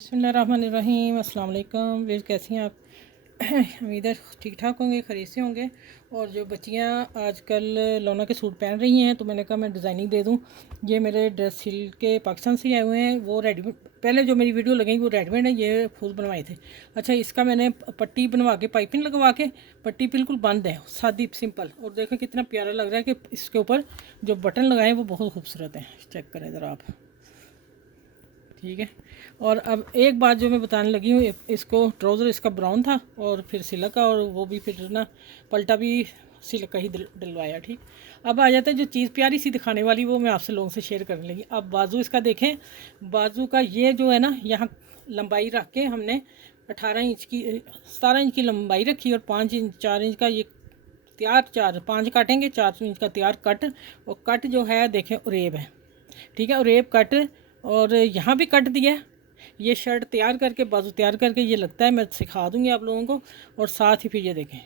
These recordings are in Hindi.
बिस्मिल्लाहिर्रहमानिर्रहीम। अस्सलाम वालेकुम। वीर कैसी हैं आप? उम्मीद है ठीक ठाक होंगे, खरीद से होंगे। और जो बच्चियाँ आजकल लौना के सूट पहन रही हैं तो मैंने कहा मैं डिज़ाइनिंग दे दूँ। ये मेरे ड्रेस सिल के पाकिस्तान से आए हुए हैं, वो रेडीमेड। पहले जो मेरी वीडियो लगेंगी वो रेडीमेड है, ये खुद बनवाए थे। अच्छा, इसका मैंने पट्टी बनवा के पाइपिंग लगवा के पट्टी बिल्कुल बंद है, सादी सिंपल। और देखो कितना प्यारा लग रहा है कि इसके ऊपर जो बटन लगाए वो बहुत खूबसूरत हैं। चेक करें ज़रा आप, ठीक है। और अब एक बात जो मैं बताने लगी हूँ, इसको ट्राउज़र इसका ब्राउन था और फिर सिल्क का, और वो भी फिर ना पलटा भी सिल्क का ही डलवाया, ठीक। अब आ जाता है जो चीज़ प्यारी सी दिखाने वाली, वो मैं आपसे लोगों से शेयर करने लगी। अब बाजू इसका देखें, बाजू का ये जो है ना, यहाँ लंबाई रख के हमने 18 इंच की 17 इंच की लंबाई रखी, और 5 इंच 4 इंच का ये तैयार, 5 काटेंगे, 4 इंच का तैयार कट। और कट जो है देखें उरेब है, ठीक है, उरेब कट। और यहाँ भी कट दिया है। ये शर्ट तैयार करके, बाजू तैयार करके, ये लगता है मैं सिखा दूँगी आप लोगों को। और साथ ही फिर ये देखें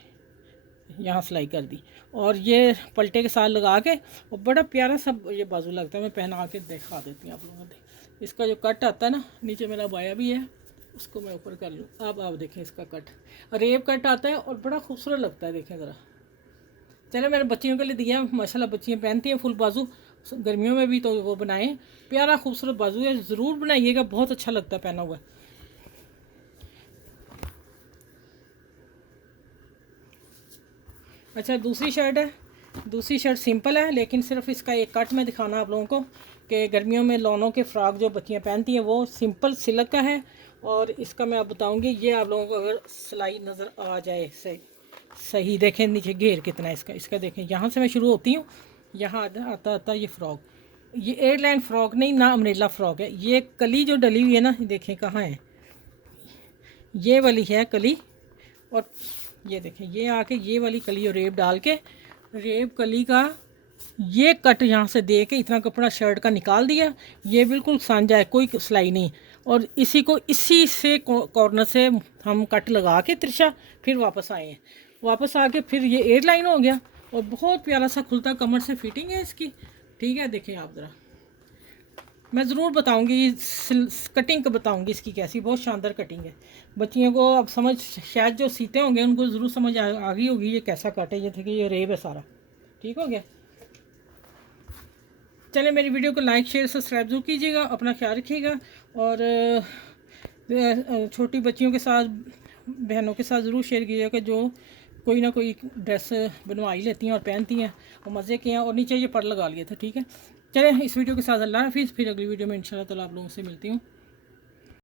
यहाँ सिलाई कर दी, और ये पलटे के साथ लगा के, और बड़ा प्यारा सा ये बाजू लगता है। मैं पहना के दिखा देती हूँ आप लोगों को। इसका जो कट आता है ना, नीचे मेरा बाया भी है, उसको मैं ऊपर कर लूँ। अब आप देखें इसका कट, रेब कट आता है और बड़ा खूबसूरत लगता है। देखें ज़रा, चलो मैंने बच्चियों के लिए दिया, माशाल्लाह बच्चियाँ पहनती हैं फुल बाजू गर्मियों में भी, तो वो बनाएं। प्यारा खूबसूरत बाजू है, ज़रूर बनाइएगा, बहुत अच्छा लगता है पहना हुआ। अच्छा, दूसरी शर्ट है। दूसरी शर्ट सिंपल है, लेकिन सिर्फ इसका एक कट में दिखाना आप लोगों को कि गर्मियों में लॉनों के फ्रॉक जो बच्चियाँ पहनती हैं वो सिंपल सिल्क का है। और इसका मैं आप बताऊँगी, ये आप लोगों को अगर सिलाई नज़र आ जाए सही सही, देखें नीचे घेर कितना है इसका। इसका देखें, यहाँ से मैं शुरू होती हूँ, यहाँ आता आता ये फ्रॉक। ये एयर लाइन फ्रॉक नहीं ना, अम्ब्रेला फ्रॉक है। ये कली जो डली हुई है ना, देखें कहाँ है, ये वाली है कली। और ये देखें, ये आके ये वाली कली और रेब डाल के, रेब कली का ये कट यहाँ से दे के इतना कपड़ा शर्ट का निकाल दिया। ये बिल्कुल सांझा है, कोई सिलाई नहीं। और इसी को इसी से कॉर्नर से हम कट लगा के तिरछा फिर वापस आए हैं। वापस आके फिर ये एयरलाइन हो गया, और बहुत प्यारा सा खुलता कमर से फिटिंग है इसकी, ठीक है। देखें आप ज़रा, मैं ज़रूर बताऊंगी, कटिंग बताऊंगी इसकी कैसी, बहुत शानदार कटिंग है। बच्चियों को अब समझ, शायद जो सीते होंगे उनको ज़रूर समझ आ गई होगी ये कैसा कट है। ये थे कि ये रेब है सारा, ठीक हो गया। चलिए, मेरी वीडियो को लाइक शेयर सब्सक्राइब जरूर कीजिएगा, अपना ख्याल रखिएगा। और छोटी बच्चियों के साथ, बहनों के साथ ज़रूर शेयर कीजिएगा, जो कोई ना कोई ड्रेस बनवा ही लेती हैं और पहनती हैं और मज़े के हैं। और नीचे ये पर लगा लिए थे, ठीक है। चलें, इस वीडियो के साथ अल्लाह हाफिज़। फिर अगली वीडियो में इंशाल्लाह ताला आप लोगों से मिलती हूँ।